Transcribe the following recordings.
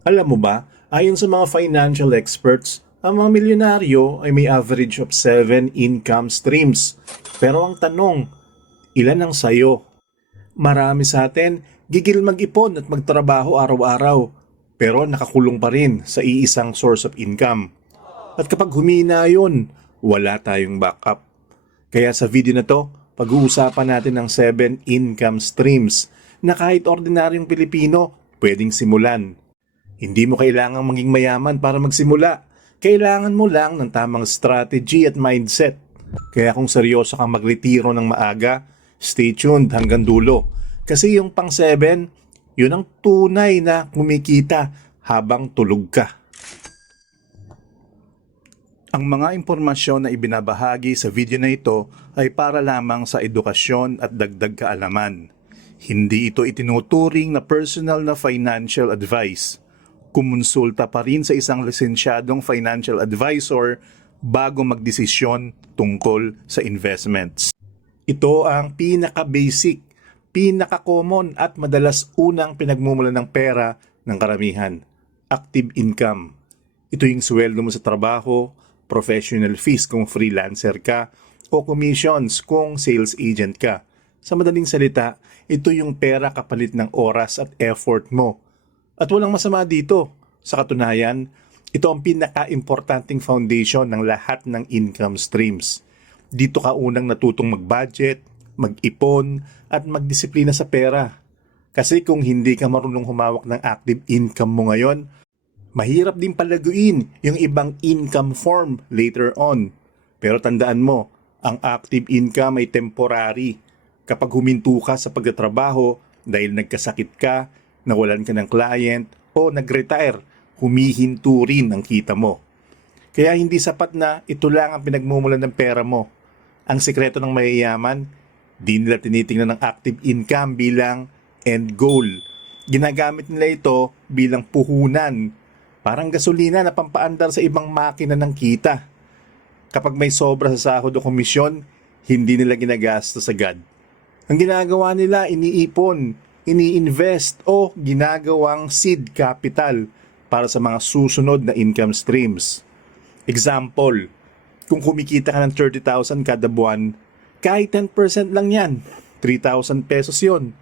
Alam mo ba, ayon sa mga financial experts, ang mga milyonaryo ay may average of 7 income streams. Pero ang tanong, ilan ang sayo? Marami sa atin, gigil mag-ipon at magtrabaho araw-araw, pero nakakulong pa rin sa iisang source of income. At kapag humina yun, wala tayong backup. Kaya sa video na to, pag-uusapan natin ang 7 income streams na kahit ordinaryong Pilipino pwedeng simulan. Hindi mo kailangang maging mayaman para magsimula. Kailangan mo lang ng tamang strategy at mindset. Kaya kung seryoso kang magretiro ng maaga, stay tuned hanggang dulo. Kasi yung pang 7, yun ang tunay na kumikita habang tulog ka. Ang mga impormasyon na ibinabahagi sa video na ito ay para lamang sa edukasyon at dagdag kaalaman. Hindi ito itinuturing na personal na financial advice. Kumonsulta pa rin sa isang lisensyadong financial advisor bago magdesisyon tungkol sa investments. Ito ang pinaka-basic, pinaka-common at madalas unang pinagmumulan ng pera ng karamihan. Active income. Ito yung sweldo mo sa trabaho, professional fees kung freelancer ka, o commissions kung sales agent ka. Sa madaling salita, ito yung pera kapalit ng oras at effort mo. At walang masama dito. Sa katunayan, ito ang pinaka-importanting foundation ng lahat ng income streams. Dito ka unang natutong mag-budget, mag-ipon, at magdisiplina sa pera. Kasi kung hindi ka marunong humawak ng active income mo ngayon, mahirap din palaguin yung ibang income form later on. Pero tandaan mo, ang active income ay temporary. Kapag huminto ka sa pagtatrabaho dahil nagkasakit ka, nawalan ka ng client, o nag-retire, humihinto rin ang kita mo. Kaya hindi sapat na ito lang ang pinagmumulan ng pera mo. Ang sikreto ng mayayaman, di nila tinitingnan ng active income bilang end goal. Ginagamit nila ito bilang puhunan Parang gasolina na pampaandar sa ibang makina ng kita. Kapag may sobra sa sahod o komisyon, hindi nila ginagastos agad. Ang ginagawa nila, iniipon, ini-invest o ginagawang seed capital para sa mga susunod na income streams. Example, kung kumikita ka ng 30,000 kada buwan, kahit 10% lang yan, 3,000 pesos yon.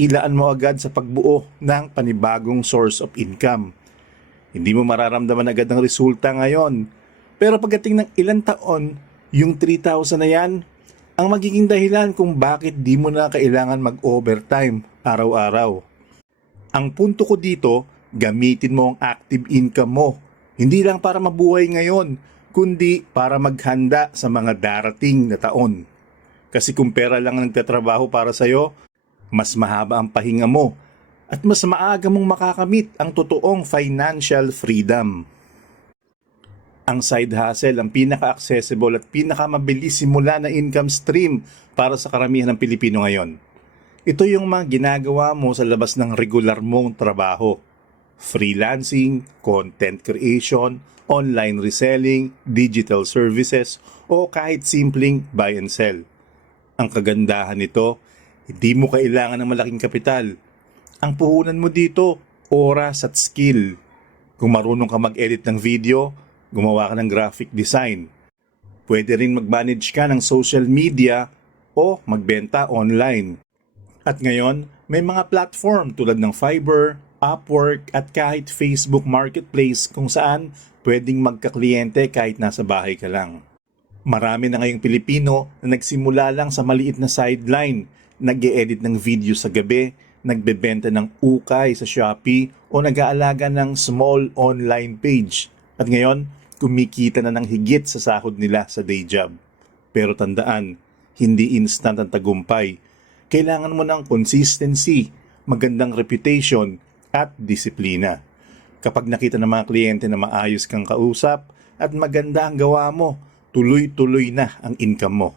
Ilaan mo agad sa pagbuo ng panibagong source of income. Hindi mo mararamdaman agad ang resulta ngayon. Pero pagdating ng ilang taon, yung 3,000 na yan, ang magiging dahilan kung bakit di mo na kailangan mag-overtime araw-araw. Ang punto ko dito, gamitin mo ang active income mo. Hindi lang para mabuhay ngayon, kundi para maghanda sa mga darating na taon. Kasi kung pera lang ang nagtatrabaho para sa'yo, mas mahaba ang pahinga mo at mas maaga mong makakamit ang totoong financial freedom. Ang side hustle ang pinaka-accessible at pinaka-mabilis simula na income stream para sa karamihan ng Pilipino ngayon. Ito yung mga ginagawa mo sa labas ng regular mong trabaho. Freelancing, content creation, online reselling, digital services, o kahit simpleng buy and sell. Ang kagandahan nito, hindi mo kailangan ng malaking kapital – ang puhunan mo dito, oras at skill. Kung marunong ka mag-edit ng video, gumawa ka ng graphic design. Pwede rin mag-manage ka ng social media o magbenta online. At ngayon, may mga platform tulad ng Fiverr, Upwork at kahit Facebook Marketplace kung saan pwedeng magkakliyente kahit nasa bahay ka lang. Marami na ngayong Pilipino na nagsimula lang sa maliit na sideline, nag edit ng video sa gabi, nagbebenta ng ukay sa Shopee o nag-aalaga ng small online page. At ngayon, kumikita na ng higit sa sahod nila sa day job. Pero tandaan, hindi instant ang tagumpay. Kailangan mo ng consistency, magandang reputation, at disiplina. Kapag nakita ng mga kliyente na maayos kang kausap at maganda ang gawa mo, tuloy-tuloy na ang income mo.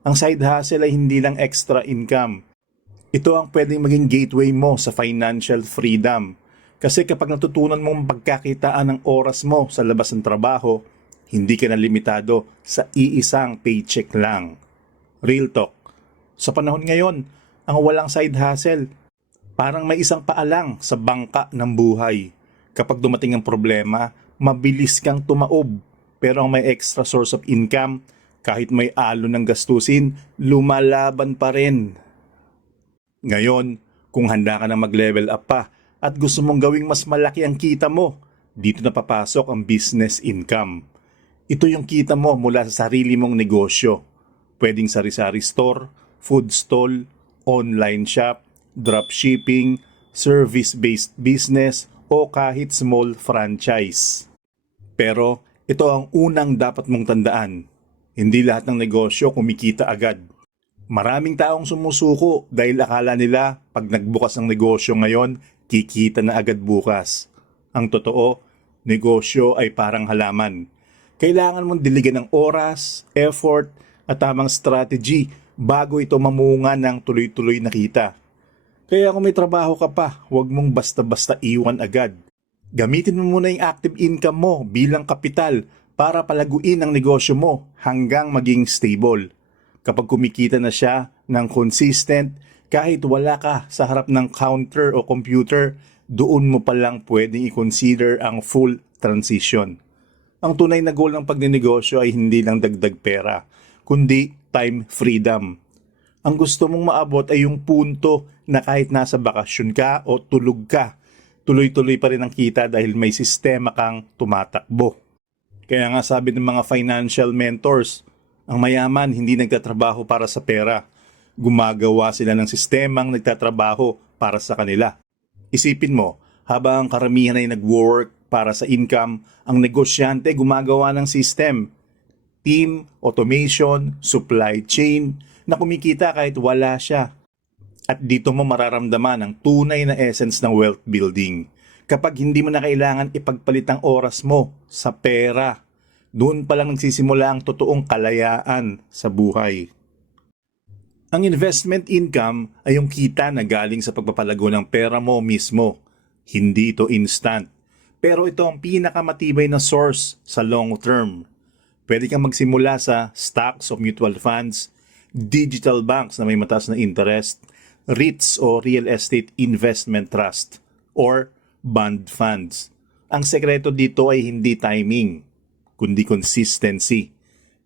Ang side hustle ay hindi lang extra income, ito ang pwedeng maging gateway mo sa financial freedom. Kasi kapag natutunan mong pagkakitaan ng oras mo sa labas ng trabaho, hindi ka na limitado sa iisang paycheck lang. Real talk. Sa panahon ngayon, ang walang side hustle, parang may isang paalang sa bangka ng buhay. Kapag dumating ang problema, mabilis kang tumaob. Pero ang may extra source of income, kahit may alo ng gastusin, lumalaban pa rin. Ngayon, kung handa ka na mag-level up pa at gusto mong gawing mas malaki ang kita mo, dito na papasok ang business income. Ito yung kita mo mula sa sarili mong negosyo. Pwedeng sari-sari store, food stall, online shop, dropshipping, service-based business, o kahit small franchise. Pero ito ang unang dapat mong tandaan. Hindi lahat ng negosyo kumikita agad. Maraming taong sumusuko dahil akala nila pag nagbukas ng negosyo ngayon, kikita na agad bukas. Ang totoo, negosyo ay parang halaman. Kailangan mong diligan ng oras, effort, at tamang strategy bago ito mamunga ng tuloy-tuloy na kita. Kaya kung may trabaho ka pa, huwag mong basta-basta iwan agad. Gamitin mo muna yung active income mo bilang kapital para palaguin ang negosyo mo hanggang maging stable. Kapag kumikita na siya ng consistent, kahit wala ka sa harap ng counter o computer, doon mo pa lang pwedeng i-consider ang full transition. Ang tunay na goal ng pagnenegosyo ay hindi lang dagdag pera, kundi time freedom. Ang gusto mong maabot ay yung punto na kahit nasa bakasyon ka o tulog ka, tuloy-tuloy pa rin ang kita dahil may sistema kang tumatakbo. Kaya nga sabi ng mga financial mentors, ang mayaman hindi nagtatrabaho para sa pera. Gumagawa sila ng sistemang nagtatrabaho para sa kanila. Isipin mo, habang ang karamihan ay nag-work para sa income, ang negosyante gumagawa ng system. Team, automation, supply chain, na kumikita kahit wala siya. At dito mo mararamdaman ang tunay na essence ng wealth building. Kapag hindi mo na kailangan ipagpalit ang oras mo sa pera, doon pa lang nagsisimula ang totoong kalayaan sa buhay. Ang investment income ay yung kita na galing sa pagpapalago ng pera mo mismo. Hindi ito instant. Pero ito ang pinakamatibay na source sa long term. Pwede kang magsimula sa stocks o mutual funds, digital banks na may mataas na interest, REITs o Real Estate Investment Trust, or bond funds. Ang sekreto dito ay hindi timing, kundi consistency.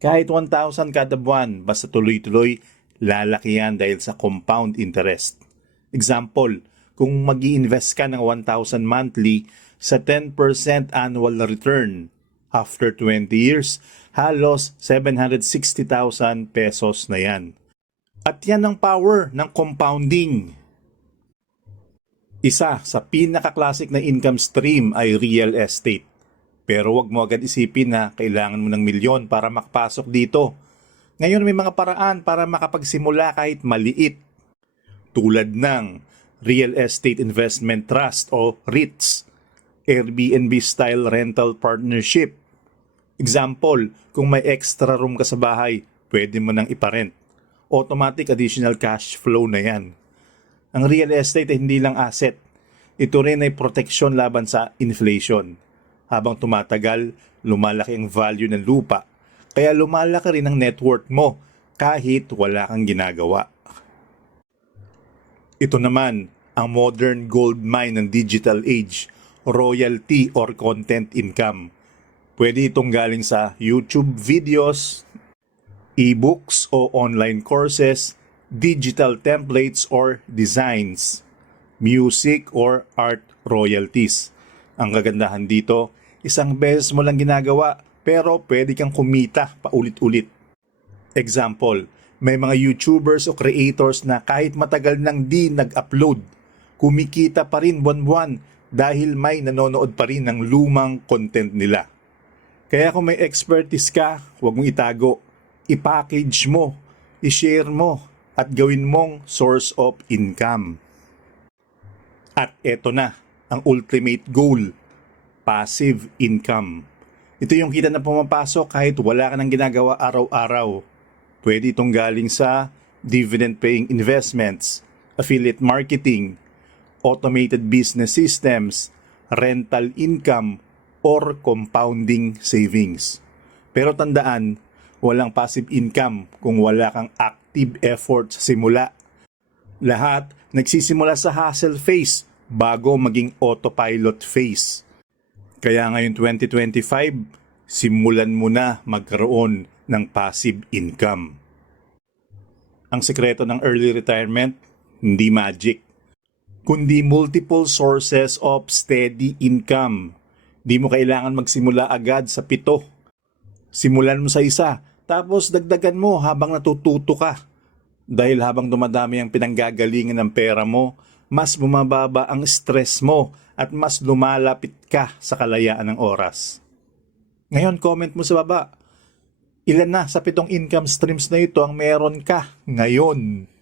Kahit 1,000 kada buwan, basta tuloy-tuloy, lalaki yan dahil sa compound interest. Example, kung mag invest ka ng 1,000 monthly sa 10% annual return, after 20 years, halos 760,000 pesos na yan. At yan ang power ng compounding. Isa sa pinaka-classic na income stream ay real estate. Pero wag mo agad isipin na kailangan mo ng milyon para makapasok dito. Ngayon may mga paraan para makapagsimula kahit maliit. Tulad ng Real Estate Investment Trust o REITs, Airbnb style rental partnership. Example, kung may extra room ka sa bahay, pwede mo nang iparent. Automatic additional cash flow na yan. Ang real estate ay hindi lang asset. Ito rin ay proteksyon laban sa inflation. Habang tumatagal, lumalaki ang value ng lupa. Kaya lumalaki rin ang net worth mo kahit wala kang ginagawa. Ito naman, ang modern gold mine ng digital age, royalty or content income. Pwede itong galing sa YouTube videos, ebooks o online courses, digital templates or designs, music or art royalties. Ang kagandahan dito, isang beses mo lang ginagawa pero pwede kang kumita paulit-ulit. Example, may mga YouTubers o creators na kahit matagal nang di nag-upload, kumikita pa rin buwan-buwan dahil may nanonood pa rin ng lumang content nila. Kaya kung may expertise ka, huwag mong itago. I-package mo, i-share mo, at gawin mong source of income. At eto na, ang ultimate goal, passive income. Ito yung kita na pumapasok kahit wala ka nang ginagawa araw-araw. Pwede itong galing sa dividend-paying investments, affiliate marketing, automated business systems, rental income, or compounding savings. Pero tandaan, walang passive income kung wala kang active effort sa simula. Lahat nagsisimula sa hustle phase bago maging autopilot phase. Kaya ngayon 2025, simulan mo na magkaroon ng passive income. Ang sekreto ng early retirement, hindi magic, kundi multiple sources of steady income. Di mo kailangan magsimula agad sa pito. Simulan mo sa isa, tapos dagdagan mo habang natututo ka. Dahil habang dumadami ang pinanggagalingan ng pera mo, mas bumababa ang stress mo at mas lumalapit ka sa kalayaan ng oras. Ngayon, comment mo sa baba. Ilan na sa pitong income streams na ito ang meron ka ngayon?